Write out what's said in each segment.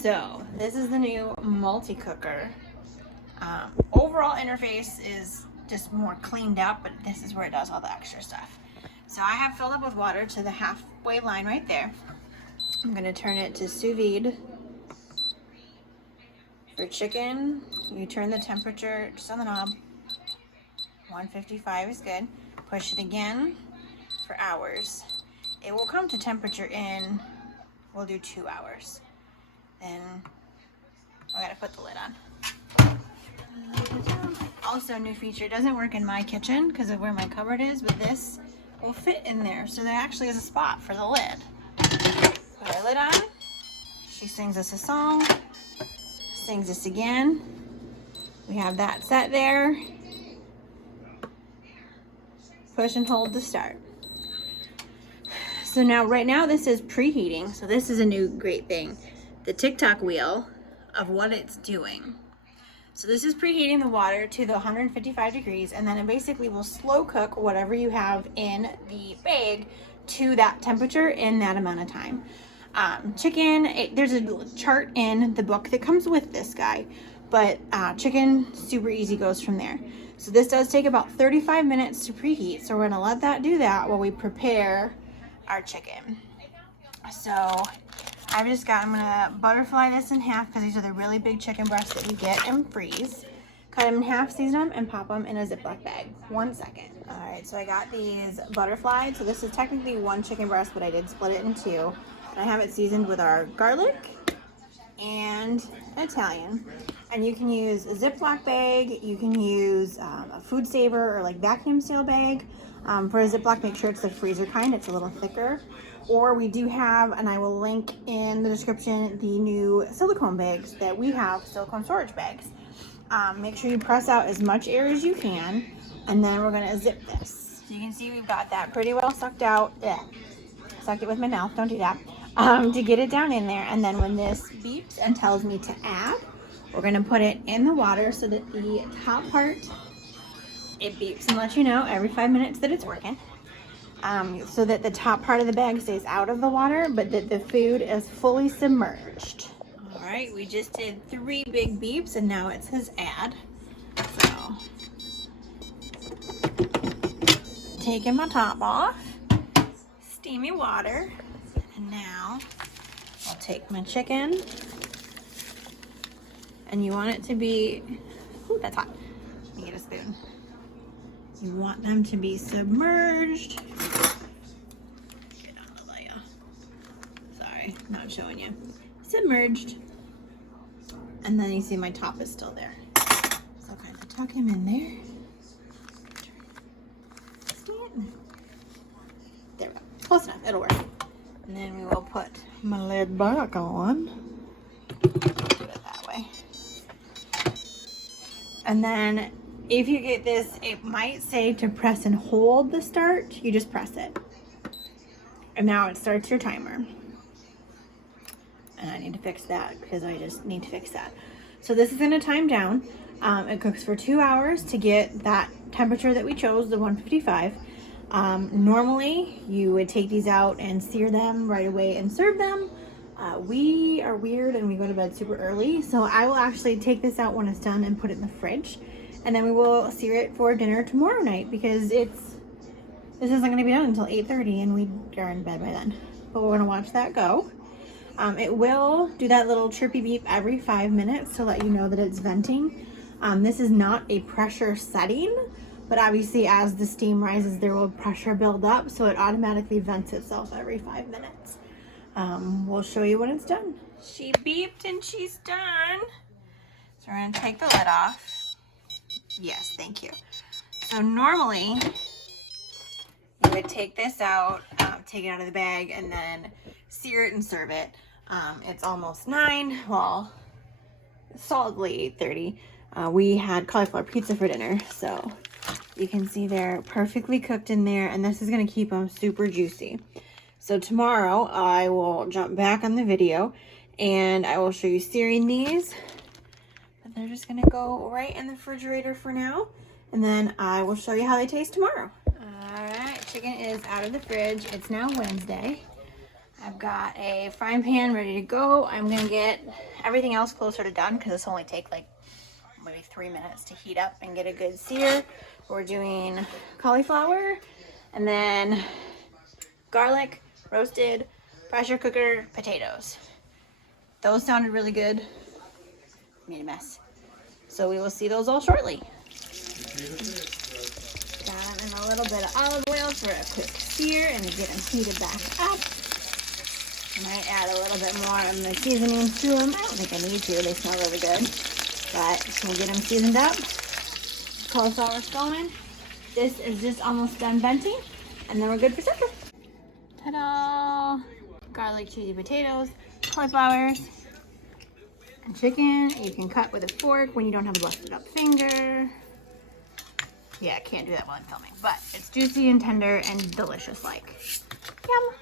So this is the new multi-cooker. Overall interface is just more cleaned up, but this is where it does all the extra stuff. So I have filled up with water to the halfway line right there. I'm gonna turn it to sous vide. For chicken, you turn the temperature just on the knob. 155 is good. Push it again for hours. It will come to temperature in, we'll do 2 hours. Then I gotta put the lid on. Also, new feature, doesn't work in my kitchen because of where my cupboard is, but this will fit in there. So there actually is a spot for the lid. Put our lid on. She sings us a song. Sings this again. We have that set there. Push and hold to start. So now, right now, this is preheating. So this is a new great thing. The TikTok wheel of what it's doing. So this is preheating the water to the 155 degrees, and then it basically will slow cook whatever you have in the bag to that temperature in that amount of time. Chicken, there's a chart in the book that comes with this guy, but chicken, super easy, goes from there. So this does take about 35 minutes to preheat, so we're gonna let that do that while we prepare our chicken. So I'm gonna butterfly this in half because these are the really big chicken breasts that we get and freeze. Cut them in half, season them, and pop them in a Ziploc bag. 1 second. All right, so I got these butterflied. So this is technically one chicken breast, but I did split it in two. And I have it seasoned with our garlic and Italian. And you can use a Ziploc bag. You can use a food saver or like vacuum seal bag. For a Ziploc, make sure it's the freezer kind. It's a little thicker. Or we do have, and I will link in the description, the new silicone bags that we have, silicone storage bags. Make sure you press out as much air as you can, and then we're gonna zip this. So you can see we've got that pretty well sucked out. Yeah, sucked it with my mouth, don't do that. To get it down in there, and then when this beeps and tells me to add, we're gonna put it in the water so that the top part, it beeps and lets you know every 5 minutes that it's working. So that the top part of the bag stays out of the water, but that the food is fully submerged. All right, we just did 3 big beeps, and now it says add. So, taking my top off, steamy water, and now I'll take my chicken, and you want it to be, ooh, that's hot. Let me get a spoon. You want them to be submerged. Get on the layer. Sorry, not showing you. Submerged. And then you see my top is still there. So kind of tuck him in there. There we go. Close enough, it'll work. And then we will put my lid back on. Do it that way. And then if you get this, it might say to press and hold the start. You just press it. And now it starts your timer. And I need to fix that because I just need to fix that. So this is gonna time down. It cooks for 2 hours to get that temperature that we chose, the 155. Normally you would take these out and sear them right away and serve them. We are weird and we go to bed super early. So I will actually take this out when it's done and put it in the fridge. And then we will sear it for dinner tomorrow night because this isn't going to be done until 8:30 and we are in bed by then. But we're going to watch that go. It will do that little chirpy beep every 5 minutes to let you know that it's venting. This is not a pressure setting, but obviously as the steam rises, there will pressure build up. So it automatically vents itself every 5 minutes. We'll show you when it's done. She beeped and she's done. So we're going to take the lid off. Yes, thank you. So normally you would take this out, take it out of the bag, and then sear it and serve it. It's almost 9, well, solidly 8:30. We had cauliflower pizza for dinner, so you can see they're perfectly cooked in there, and this is going to keep them super juicy. So tomorrow I will jump back on the video and I will show you searing these. They're just gonna go right in the refrigerator for now, and then I will show you how they taste tomorrow. All right, chicken is out of the fridge. It's now Wednesday. I've got a frying pan ready to go. I'm gonna get everything else closer to done because this will only take like maybe 3 minutes to heat up and get a good sear. We're doing cauliflower and then garlic, roasted, pressure cooker potatoes. Those sounded really good. Made a mess. So we will see those all shortly. Got them in a little bit of olive oil for a quick sear and get them heated back up. Might add a little bit more of the seasoning to them. I don't think I need to. They smell really good. But we'll get them seasoned up. Cauliflower's going. This is just almost done venting. And then we're good for supper. Ta-da! Garlic cheesy potatoes, cauliflowers, and chicken. You can cut with a fork when you don't have a busted up finger. Yeah, I can't do that while I'm filming, but it's juicy and tender and delicious like. Yum!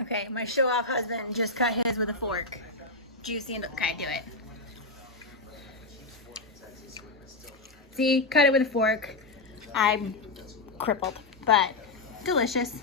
Okay, my show-off husband just cut his with a fork. Juicy and, okay, do it. See, cut it with a fork. I'm crippled, but delicious.